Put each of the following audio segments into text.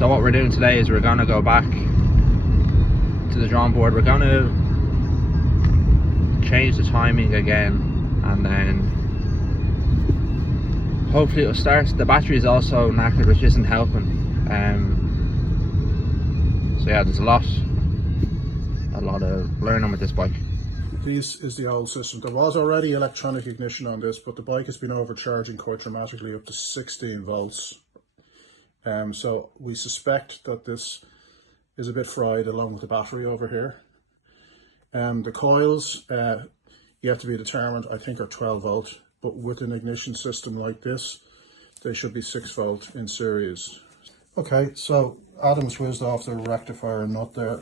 So what we're doing today is we're going to go back to the drawing board. We're going to change the timing again, and then hopefully it'll start. The battery is also knackered, which isn't helping. So yeah, there's a lot of learning with this bike. This is the old system. There was already electronic ignition on this, but the bike has been overcharging quite dramatically, up to 16 volts. So we suspect that this is a bit fried along with the battery over here. The coils, you have to be determined, I think are 12 volt, but with an ignition system like this, they should be 6 volt in series. Okay, so Adam's whizzed off the rectifier nut there.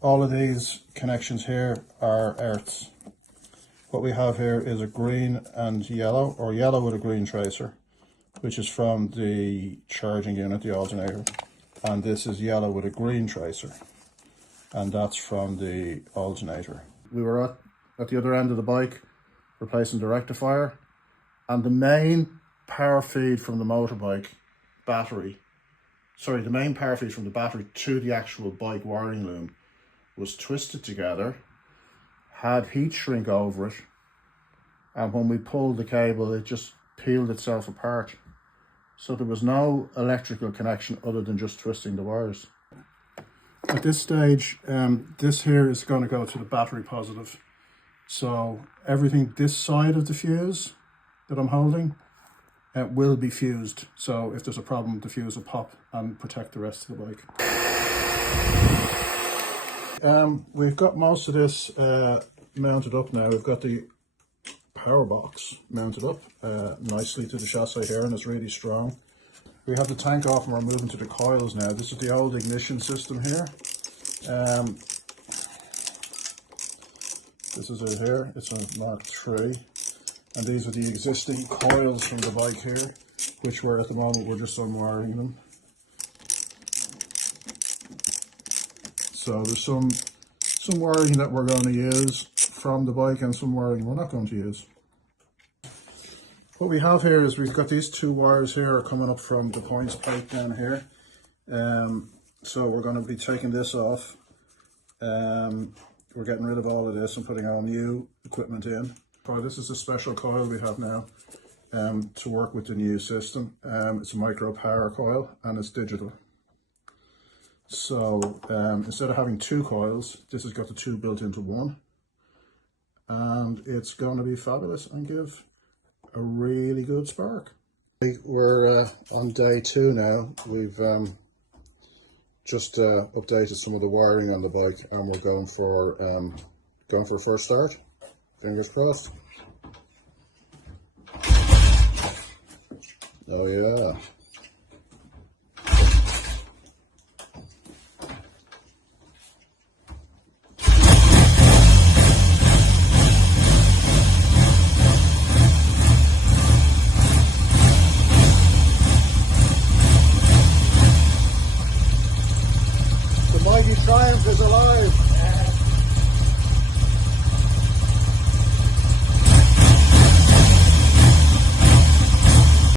All of these connections here are earths. What we have here is a green and yellow, or yellow with a green tracer, which is from the charging unit, the alternator. And this is yellow with a green tracer, and that's from the alternator. We were at the other end of the bike, replacing the rectifier, and the main power feed from the motorbike battery, the main power feed from the battery to the actual bike wiring loom was twisted together, had heat shrink over it, and when we pulled the cable, it just peeled itself apart. So there was no electrical connection other than just twisting the wires. At this stage, this here is going to go to the battery positive. So everything this side of the fuse that I'm holding will be fused. So if there's a problem, the fuse will pop and protect the rest of the bike. We've got most of this mounted up now. We've got the power box mounted up nicely to the chassis here, and it's really strong. We have the tank off and we're moving to the coils now. This is the old ignition system here. This is it here. It's a Mark III. And these are the existing coils from the bike here, which we're at the moment, we're just unwiring them. So there's some wiring that we're going to use from the bike and some wiring we're not going to use. What we have here is we've got these two wires here coming up from the points pipe down here. So we're going to be taking this off. We're getting rid of all of this and putting all new equipment in. This is a special coil we have now to work with the new system. It's a micro power coil and it's digital. So instead of having two coils, this has got the two built into one, and it's going to be fabulous and give a really good spark. We're on day 2 now. We've just updated some of the wiring on the bike, and we're going for a first start. Fingers crossed. Oh yeah. The mighty Triumph is alive.